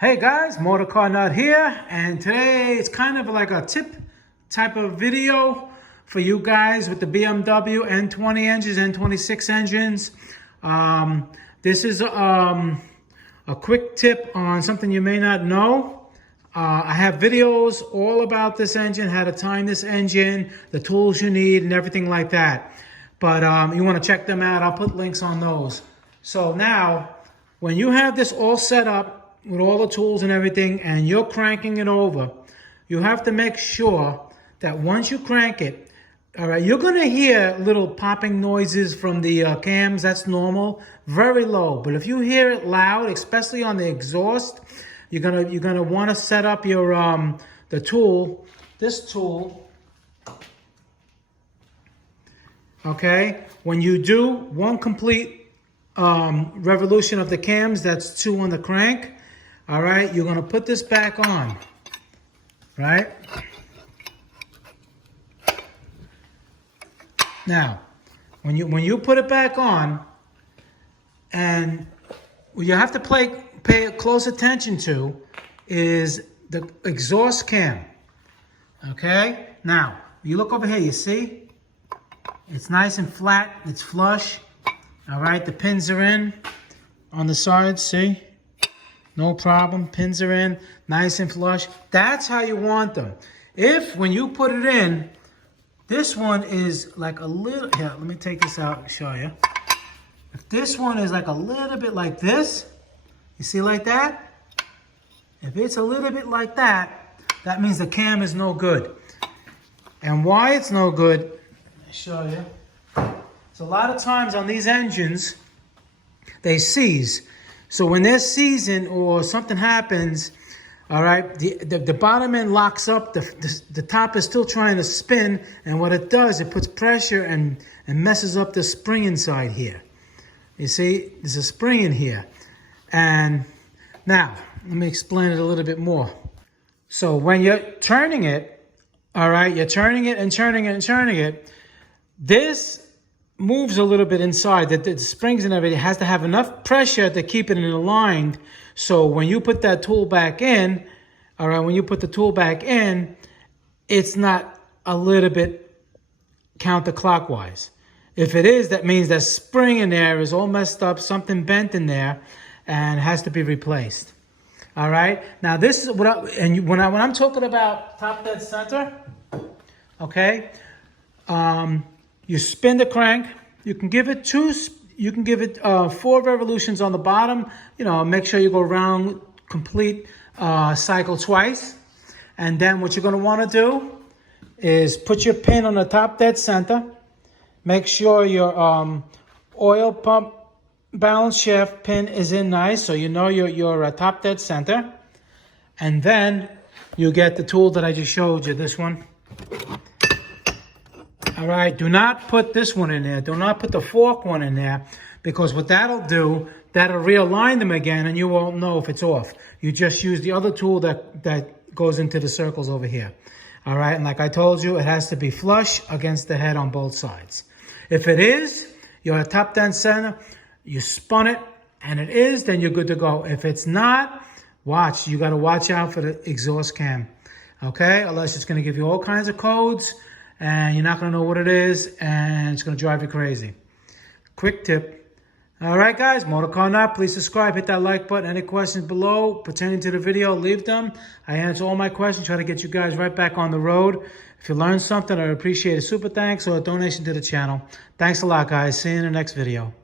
Hey guys, Motor Car Nut here, and today it's kind of like a tip type of video for you guys with the BMW N20 engines, N26 engines. This is a quick tip on something you may not know. I have videos all about this engine, how to time this engine, the tools you need, and everything like that. But you want to check them out. I'll put links on those. So now, when you have this all set up, with all the tools and everything, and you're cranking it over, you have to make sure that once you crank it, all right, you're gonna hear little popping noises from the cams. That's normal, very low. But if you hear it loud, especially on the exhaust, you're gonna want to set up your the tool, this tool. Okay, when you do one complete revolution of the cams, that's 2 on the crank. All right, you're gonna put this back on, right? Now, when you put it back on, and what you have to pay close attention to is the exhaust cam. Okay? Now, you look over here, you see? It's nice and flat, it's flush. All right, the pins are in on the sides, see? No problem, pins are in, nice and flush. That's how you want them. If, when you put it in, this one is like a little, here, let me take this out and show you. If this one is like a little bit like this, you see like that? If it's a little bit like that, that means the cam is no good. And why it's no good, let me show you. So a lot of times on these engines, they seize. So when they're seizing or something happens, all right, the bottom end locks up, the top is still trying to spin, and what it does, it puts pressure and messes up the spring inside here. You see, there's a spring in here. And now, let me explain it a little bit more. So when you're turning it, all right, you're turning it and turning it and turning it, this moves a little bit inside, that the springs and everything has to have enough pressure to keep it aligned. So when you put that tool back in, all right, when you put the tool back in, it's not a little bit counterclockwise. If it is, that means that spring in there is all messed up, something bent in there, and has to be replaced. All right. Now this is what when I'm talking about top dead center, okay. You spin the crank. You can give it 4 revolutions on the bottom. You know, make sure you go around complete cycle twice. And then what you're going to want to do is put your pin on the top dead center. Make sure your oil pump balance shaft pin is in nice, so you know you're top dead center. And then you get the tool that I just showed you, this one. All right, do not put this one in there. Do not put the fork one in there, because what that'll do, that'll realign them again, and you won't know if it's off. You just use the other tool that goes into the circles over here. All right, and like I told you, it has to be flush against the head on both sides. If it is, you're at top dead center, you spun it, and it is, then you're good to go. If it's not, watch. You got to watch out for the exhaust cam. Okay, unless it's going to give you all kinds of codes, and you're not going to know what it is, and it's going to drive you crazy. Quick tip. All right, guys, Motor Car Nut, please subscribe, hit that like button. Any questions below pertaining to the video, leave them. I answer all my questions, try to get you guys right back on the road. If you learned something, I'd appreciate a super thanks or a donation to the channel. Thanks a lot, guys. See you in the next video.